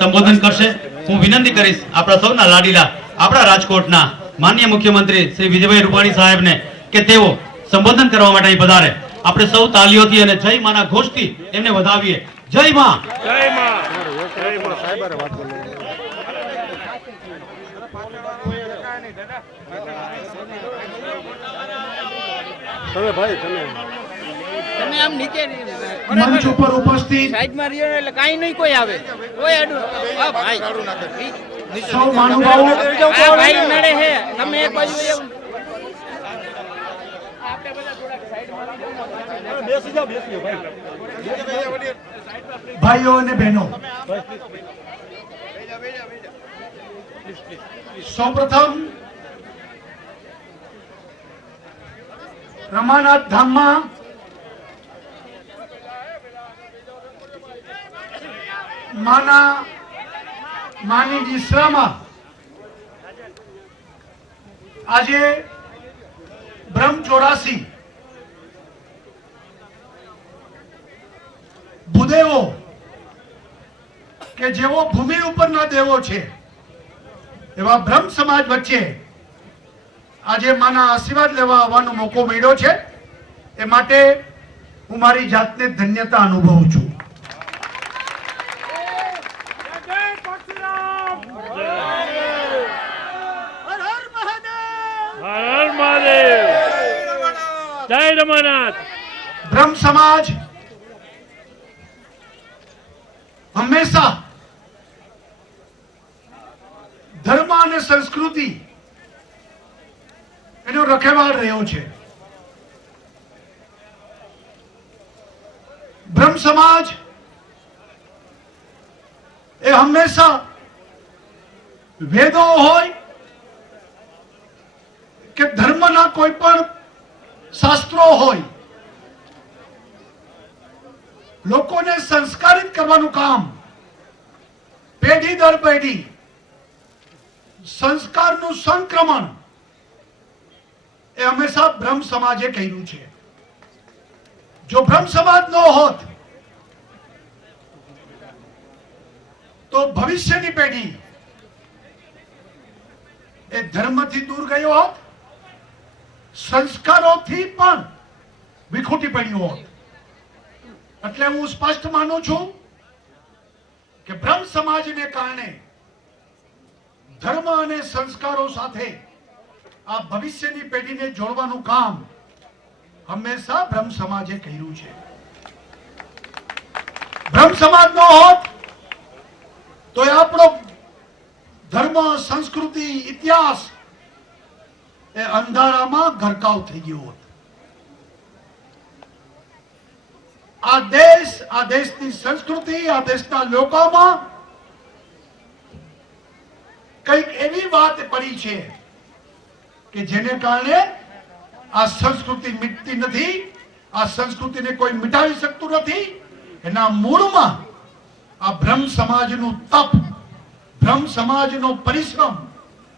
સંબોધન કરશે. હું વિનંતી કરીશ આપણા સૌના લાડીલા આપણા રાજકોટના માનનીય મુખ્યમંત્રી શ્રી વિજયભાઈ રૂપાણી સાહેબને કે તેઓ સંબોધન કરવા માટે અહીં પધારે. આપણે સૌ તાલીઓથી અને જય માના ઘોષથી એમને વધાવીએ. જય માં. જય માં. જય માં. સાહેબ વાત કરો. તમે ભાઈ તમે આમ નીચે મંચ ઉપર ઉપસ્થિત સાઈડમાં રહ્યો એટલે કાઈ નહીં કોઈ આવે કોઈ આડું ભાઈ સૌ મહાનુભાવો આ ભાઈ નડે છે તમે એક બાજુ એવું આપણે બધા થોડાક સાઈડમાં બેસી જાઓ ભાઈ. ભાઈઓ અને બહેનો, સૌપ્રથમ રમાનાથ ધામમાં માની નિશ્રામાં આજે બ્રહ્મ 84 ભૂદેવો કે જેવો ભૂમિ ઉપરના દેવો છે એવા બ્રહ્મ સમાજ વચ્ચે આજે માના આશીર્વાદ લેવા આવવાનો મોકો મળ્યો છે. એ માટે હું મારી જાતને ધન્યતા અનુભવું છું. જય રમાનાથ. બ્રહ્મ સમાજ હંમેશા ધર્મ અને સંસ્કૃતિ એનો રખેવાળ રહ્યો છે. બ્રહ્મ સમાજ એ હંમેશા વેદો હોય કે ધર્મના કોઈ પણ શાસ્ત્રો હોય, લોકોને સંસ્કારિત કરવાનું કામ પેઢી દર પેઢી સંસ્કારનું સંક્રમણ એ હંમેશા બ્રહ્મ સમાજે કર્યું છે. જો બ્રહ્મ સમાજ ન હોત તો ભવિષ્યની પેઢી એ ધર્મથી દૂર ગયો હોત, સંસ્કારોથી પણ વિખૂટી પડ્યું હોત. એટલે હું સ્પષ્ટ માનું છું કે બ્રહ્મ સમાજને કારણે ધર્મ અને સંસ્કારો સાથે આ ભવિષ્યની પેઢીને જોડવાનું કામ હંમેશા બ્રહ્મ સમાજે કર્યું છે. બ્રહ્મ સમાજ નો હોત તો આપણો ધર્મ, સંસ્કૃતિ, ઇતિહાસ એ અંધારામાં ગરકાવ થઈ ગયો હોત. આ દેશની સંસ્કૃતિ, આ દેશના લોકોમાં કઈક એવી વાત પડી છે કે જેને કારણે આ સંસ્કૃતિ મિટતી નથી, આ સંસ્કૃતિને કોઈ મિટાવી શકતું નથી. એના મૂળમાં આ બ્રહ્મ સમાજનું તપ, બ્રહ્મ સમાજનો પરિશ્રમ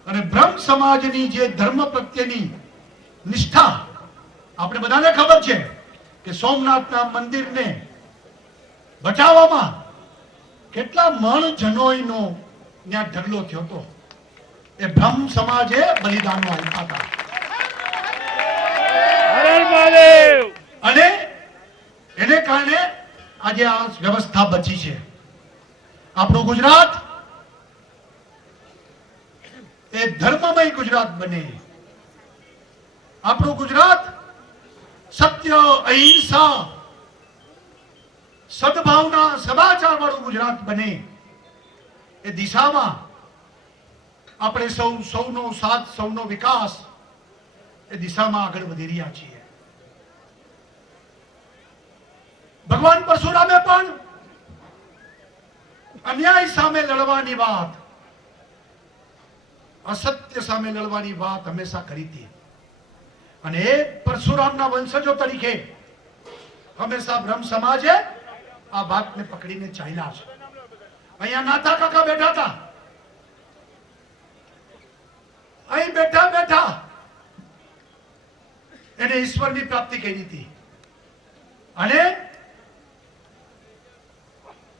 અને બ્રહ્મ સમાજની જે ધર્મ પ્રત્યેની નિષ્ઠા. આપણે બધાને ખબર છે કે સોમનાથના મંદિરને બચાવવામાં કેટલા મણ જનોઈનો ત્યાં ઢગલો થયો હતો. એ બ્રહ્મ સમાજે બલિદાનો આપ્યા હતા. અને એને કારણે આજે આ વ્યવસ્થા બચી છે. આપણું ગુજરાત એ ધર્મમય ગુજરાત બને. આપણું ગુજરાત સત્ય, અહિંસા, સદભાવના, સદાચાર વાળું ગુજરાત બને એ દિશામાં આપણે સૌનો સાથ, સૌનો વિકાસ એ દિશામાં આગળ વધી રહ્યા છીએ. ભગવાન પરશુરામે પણ અન્યાય સામે લડવાની વાત, અસત્ય સામે લડવાની વાત હંમેશા કરી હતી. અને એ પરશુરામના વંશજો તરીકે હંમેશા બ્રહ્મ સમાજે આ વાતને પકડીને ચાલ્યા છે. અહીંયા નાથા કાકા બેઠા હતા. અહીં બેઠા બેઠા એને ઈશ્વરની પ્રાપ્તિ કરી હતી. અને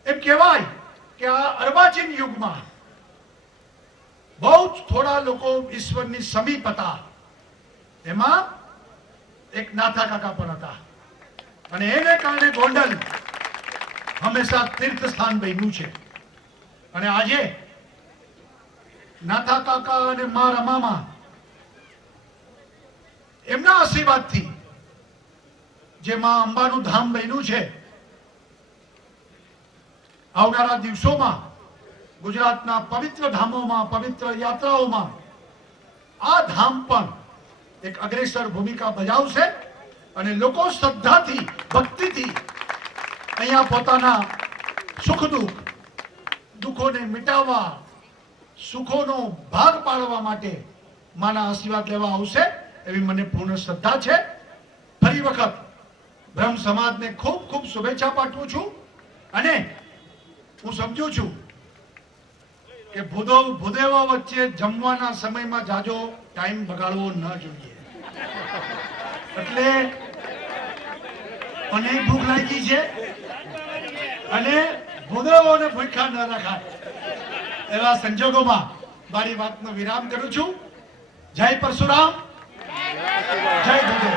એમ કહેવાય કે આ અર્વાચીન યુગમાં બહુ જ થોડા લોકો ઈશ્વરની સમીપ હતા. એમાં એક નાથા કાકા પણ હતા અને એને કારણે ગોંડલ હંમેશા તીર્થ સ્થાન બન્યું છે. અને આજે નાથા કાકા અને મા રમામાં એમના આશીર્વાદથી જે માં અંબાનું ધામ બન્યું છે, આવનારા દિવસોમાં ગુજરાતના પવિત્ર ધામોમાં, પવિત્ર યાત્રાઓમાં આ ધામ પણ એક અગ્રેસર ભૂમિકા ભજાવશે અને લોકો શ્રદ્ધાથી, ભક્તિથી અહીંયા પોતાના સુખ દુઃખોને મિટાવવા, સુખોનો ભાગ પાડવા માટે માના આશીર્વાદ લેવા આવશે એવી મને પૂર્ણ શ્રદ્ધા છે. ફરી વખત બ્રહ્મ સમાજને ખૂબ ખૂબ શુભેચ્છા પાઠવું છું અને હું સમજુ છું કે ભૂદેવા વચ્ચે જમવાના સમયમાં જાજો ટાઈમ બગાડવો ન જોઈએ. એટલે મને ભૂખ લાગી છે અને ભૂદેવોને ભૂખ્યા ન રખાય એવા સંજોગોમાં મારી વાતનો વિરામ કરું છું. જય પરશુરામ, જય ભૂદેવ.